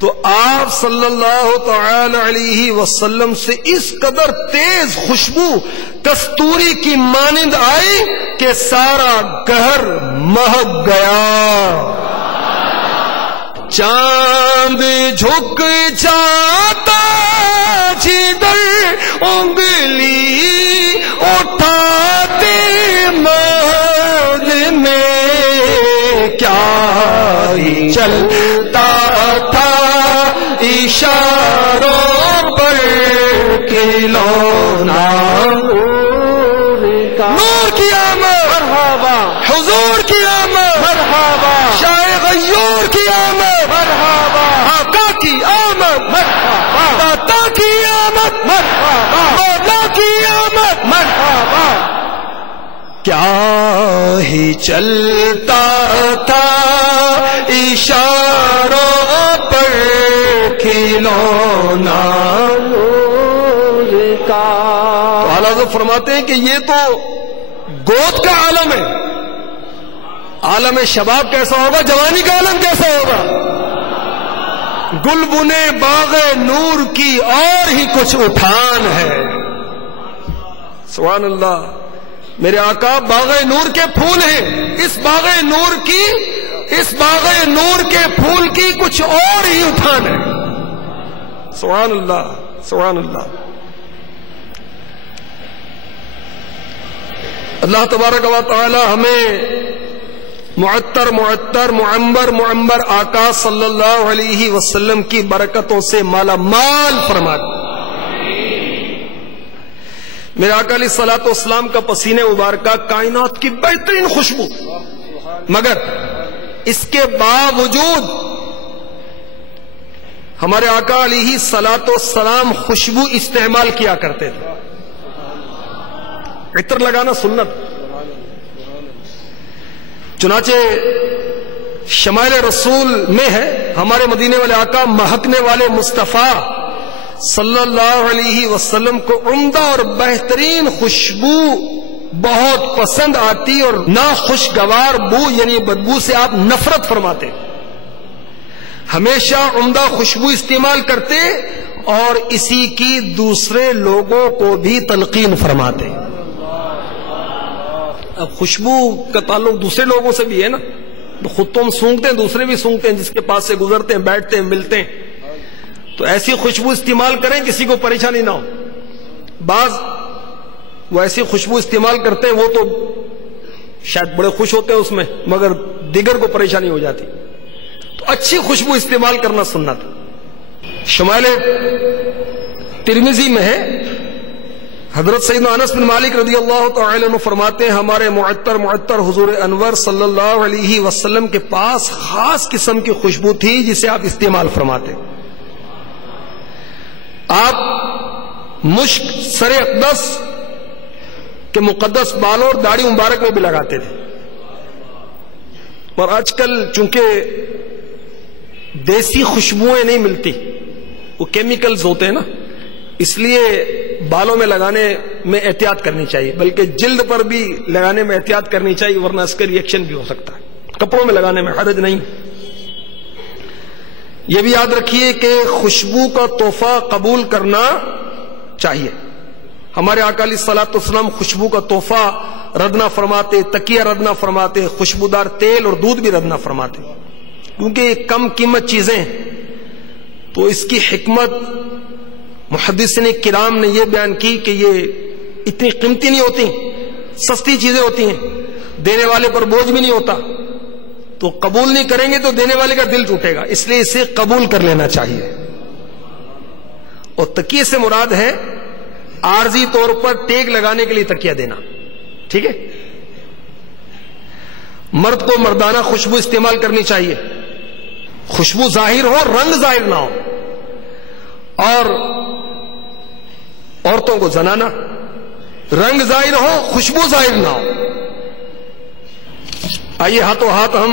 تو آپ صلی اللہ تعالی علیہ وسلم سے اس قدر تیز خوشبو کستوری کی مانند آئی کہ سارا گھر مہک گیا. چاند جھک جاتا جدھر انگلی اٹھاتے محل میں کیا ہی چلتا تھا اشاروں پر کھلونا. نور کی آمد مرحبا، حضور کی آمد مرحبا، شاہ غیور کی آمد مرحبا، آقا کی آمد مرحبا، داتا کی آمد مرحبا، مولا کی آمد مرحبا. کیا ہی چلتا تھا اشاروں پر کھلونا نور کا. تو اعلیٰ حضرت فرماتے ہیں کہ یہ تو گود کا عالم ہے. عالم شباب کیسا ہوگا، جوانی کا عالم کیسا ہوگا. گل بنے باغ نور کی اور ہی کچھ اٹھان ہے. سبحان اللہ. میرے آقا باغ نور کے پھول ہیں. اس باغ نور کے پھول کی کچھ اور ہی اٹھان ہے. سبحان اللہ، سبحان اللہ. اللہ تبارک و تعالی ہمیں معطر معمر آقا صلی اللہ علیہ وسلم کی برکتوں سے مالا مال فرما دے. میرے آقا علیہ الصلوۃ والسلام کا پسینہ مبارکہ کائنات کی بہترین خوشبو، مگر اس کے باوجود ہمارے آقا علیہ الصلوۃ والسلام خوشبو استعمال کیا کرتے تھے. عطر لگانا سنت. چنانچہ شمائل رسول میں ہے ہمارے مدینے والے آقا مہکنے والے مصطفیٰ صلی اللہ علیہ وسلم کو عمدہ اور بہترین خوشبو بہت پسند آتی اور ناخوشگوار بو یعنی بدبو سے آپ نفرت فرماتے. ہمیشہ عمدہ خوشبو استعمال کرتے اور اسی کی دوسرے لوگوں کو بھی تلقین فرماتے. اب خوشبو کا تعلق دوسرے لوگوں سے بھی ہے نا. خود تو ہم سونگتے ہیں، دوسرے بھی سونگتے ہیں، جس کے پاس سے گزرتے ہیں، بیٹھتے ہیں، ملتے ہیں. تو ایسی خوشبو استعمال کریں کسی کو پریشانی نہ ہو. بعض وہ ایسی خوشبو استعمال کرتے ہیں، وہ تو شاید بڑے خوش ہوتے ہیں اس میں، مگر دیگر کو پریشانی ہو جاتی. تو اچھی خوشبو استعمال کرنا سنت. شمائل ترمذی میں ہے حضرت سیدنا انس بن مالک رضی اللہ تعالی عنہ فرماتے ہیں ہمارے معطر حضور انور صلی اللہ علیہ وسلم کے پاس خاص قسم کی خوشبو تھی جسے آپ استعمال فرماتے. آپ مشک سر اقدس کے مقدس بالوں اور داڑھی مبارک میں بھی لگاتے تھے. اور آج کل چونکہ دیسی خوشبوئیں نہیں ملتی، وہ کیمیکلز ہوتے ہیں نا، اس لیے بالوں میں لگانے میں احتیاط کرنی چاہیے، بلکہ جلد پر بھی لگانے میں احتیاط کرنی چاہیے، ورنہ اس کا ریئیکشن بھی ہو سکتا ہے. کپڑوں میں لگانے میں حرج نہیں. یہ بھی یاد رکھیے کہ خوشبو کا تحفہ قبول کرنا چاہیے. ہمارے آقا علیہ الصلوۃ والسلام خوشبو کا تحفہ رد نہ فرماتے، تکیہ رد نہ فرماتے، خوشبودار تیل اور دودھ بھی رد نہ فرماتے، کیونکہ یہ کم قیمت چیزیں. تو اس کی حکمت محدثین کرام نے یہ بیان کی کہ یہ اتنی قیمتی نہیں ہوتی، سستی چیزیں ہوتی ہیں، دینے والے پر بوجھ بھی نہیں ہوتا. تو قبول نہیں کریں گے تو دینے والے کا دل ٹوٹے گا، اس لیے اسے قبول کر لینا چاہیے. اور تکیے سے مراد ہے عارضی طور پر ٹیک لگانے کے لیے تکیہ دینا. ٹھیک ہے. مرد کو مردانہ خوشبو استعمال کرنی چاہیے. خوشبو ظاہر ہو، رنگ ظاہر نہ ہو. اور عورتوں کو زنانہ، رنگ ظاہر ہو، خوشبو ظاہر نہ ہو. آئیے ہاتھوں ہاتھ ہم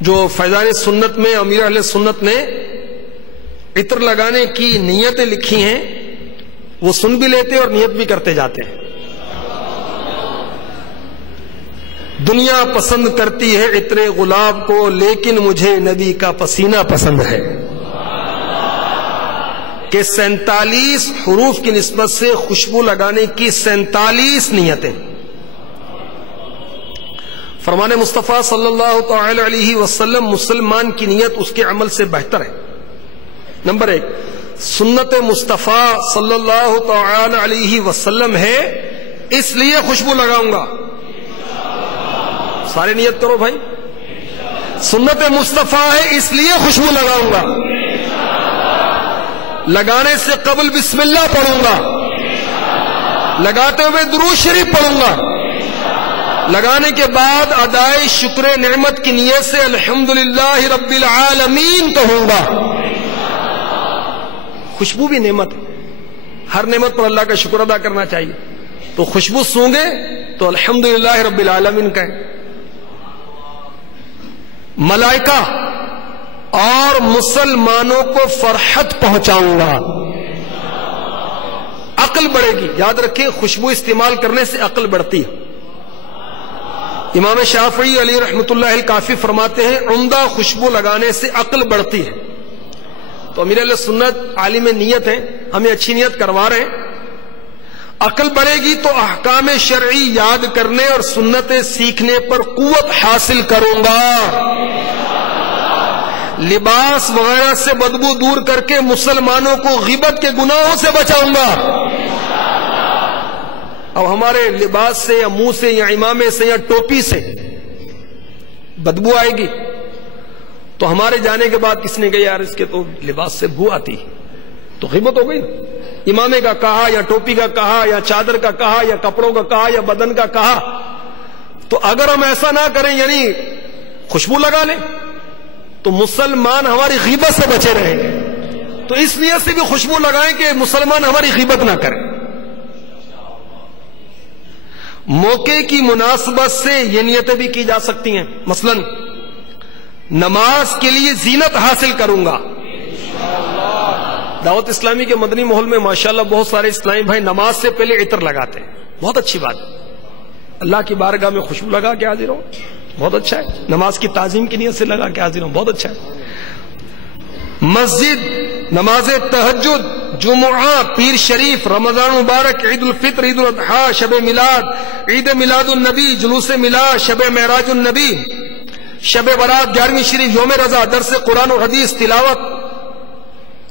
جو فیضان سنت میں امیر اہل سنت نے عطر لگانے کی نیتیں لکھی ہیں وہ سن بھی لیتے اور نیت بھی کرتے جاتے ہیں. دنیا پسند کرتی ہے عطر گلاب کو، لیکن مجھے نبی کا پسینہ پسند ہے. کہ 47 حروف کی نسبت سے خوشبو لگانے کی 47 نیتیں. فرمان مصطفیٰ صلی اللہ تعالی علیہ وسلم مسلمان کی نیت اس کے عمل سے بہتر ہے. نمبر 1، سنت مصطفیٰ صلی اللہ تعالی علیہ وسلم ہے اس لیے خوشبو لگاؤں گا. سارے نیت کرو بھائی. سنت مصطفیٰ ہے اس لیے خوشبو لگاؤں گا. لگانے سے قبل بسم اللہ پڑھوں گا. لگاتے ہوئے درود شریف پڑھوں گا. لگانے کے بعد ادائے شکر نعمت کی نیت سے الحمدللہ رب العالمین کہوں گا. خوشبو بھی نعمت ہے. ہر نعمت پر اللہ کا شکر ادا کرنا چاہیے. تو خوشبو سونگے تو الحمدللہ رب العالمین کہیں. ملائکہ اور مسلمانوں کو فرحت پہنچاؤں گا. عقل بڑھے گی. یاد رکھیں خوشبو استعمال کرنے سے عقل بڑھتی ہے. امام شافعی علی رحمۃ اللہ الکافی فرماتے ہیں عمدہ خوشبو لگانے سے عقل بڑھتی ہے. تو امیر علیہ سنت عالم نیت ہیں، ہمیں اچھی نیت کروا رہے ہیں. عقل بڑھے گی تو احکام شرعی یاد کرنے اور سنتیں سیکھنے پر قوت حاصل کروں گا. لباس وغیرہ سے بدبو دور کر کے مسلمانوں کو غیبت کے گناہوں سے بچاؤں گا. اب ہمارے لباس سے یا منہ سے یا امامے سے یا ٹوپی سے بدبو آئے گی تو ہمارے جانے کے بعد کس نے کہا یار اس کے تو لباس سے بو آتی، تو غیبت ہو گئی. امامے کا کہا یا ٹوپی کا کہا یا چادر کا کہا یا کپڑوں کا کہا یا بدن کا کہا. تو اگر ہم ایسا نہ کریں یعنی خوشبو لگا لیں تو مسلمان ہماری غیبت سے بچے رہیں گے. تو اس نیت سے بھی خوشبو لگائیں کہ مسلمان ہماری غیبت نہ کریں. موقع کی مناسبت سے یہ نیتیں بھی کی جا سکتی ہیں. مثلا نماز کے لیے زینت حاصل کروں گا. دعوت اسلامی کے مدنی ماحول میں ماشاءاللہ بہت سارے اسلامی بھائی نماز سے پہلے عطر لگاتے ہیں. بہت اچھی بات ہے. اللہ کی بارگاہ میں خوشبو لگا کے حاضر ہوں، بہت اچھا ہے. نماز کی تعظیم کی نیت سے لگا کے حاضر ہوں، بہت اچھا ہے. مسجد، نماز تہجد، جمعہ، پیر شریف، رمضان مبارک، عید الفطر، عید الاضحیٰ، شب میلاد، عید میلاد النبی، جلوس میلاد، شب معراج النبی، شب برات، 11ویں شریف، یوم رضا، درس قرآن و حدیث، تلاوت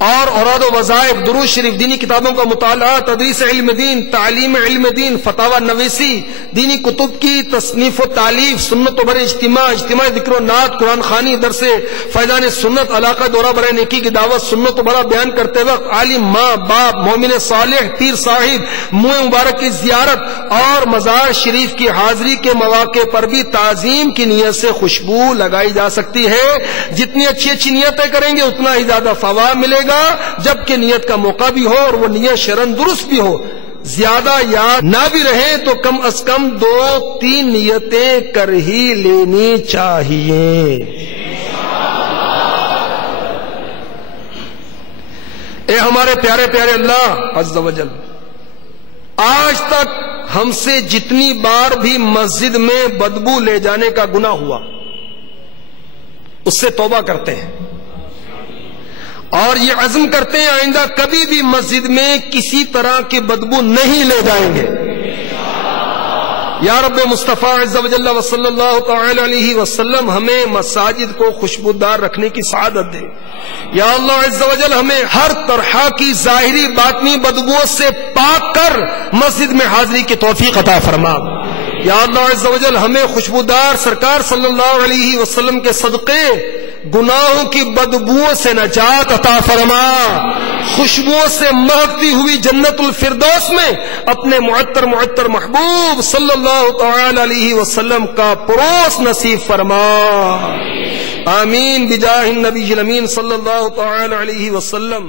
اور اوراد و وظائف، درود شریف، دینی کتابوں کا مطالعہ، تدریس علم دین، تعلیم علم دین، فتاوی نویسی، دینی کتب کی تصنیف و تالیف، سنت و بر اجتماع، اجتماع ذکر و نعت، قرآن خوانی، درس فیضان سنت، علاقہ دورہ برائے نیکی کی دعوت، سنت و برا بیان کرتے وقت عالم، ماں باپ، مومن صالح، پیر صاحب، منہ مبارک کی زیارت اور مزار شریف کی حاضری کے مواقع پر بھی تعظیم کی نیت سے خوشبو لگائی جا سکتی ہے. جتنی اچھی اچھی نیتیں کریں گے اتنا ہی زیادہ ثواب ملے گا، جبکہ نیت کا موقع بھی ہو اور وہ نیت شرعاً درست بھی ہو. زیادہ یاد نہ بھی رہے تو کم از کم 2-3 نیتیں کر ہی لینی چاہیے. اے ہمارے پیارے پیارے اللہ عز و جل، آج تک ہم سے جتنی بار بھی مسجد میں بدبو لے جانے کا گناہ ہوا اس سے توبہ کرتے ہیں اور یہ عزم کرتے ہیں آئندہ کبھی بھی مسجد میں کسی طرح کی بدبو نہیں لے جائیں گے. یا رب مصطفیٰ عز و جل و صلی اللہ تعالی علیہ وسلم ہمیں مساجد کو خوشبودار رکھنے کی سعادت دے. یا اللہ عز و جل ہمیں ہر طرح کی ظاہری باطنی بدبو سے پاک کر مسجد میں حاضری کی توفیق عطا فرما. یا اللہ عز و جل ہمیں خوشبودار سرکار صلی اللہ علیہ وسلم کے صدقے گناہوں کی بدبو سے نجات عطا فرما. خوشبو سے مہکتی ہوئی جنت الفردوس میں اپنے معطر محبوب صلی اللہ تعالی علیہ وسلم کا پروس نصیب فرما. آمین بجاہ النبی الامین صلی اللہ تعالی علیہ وسلم.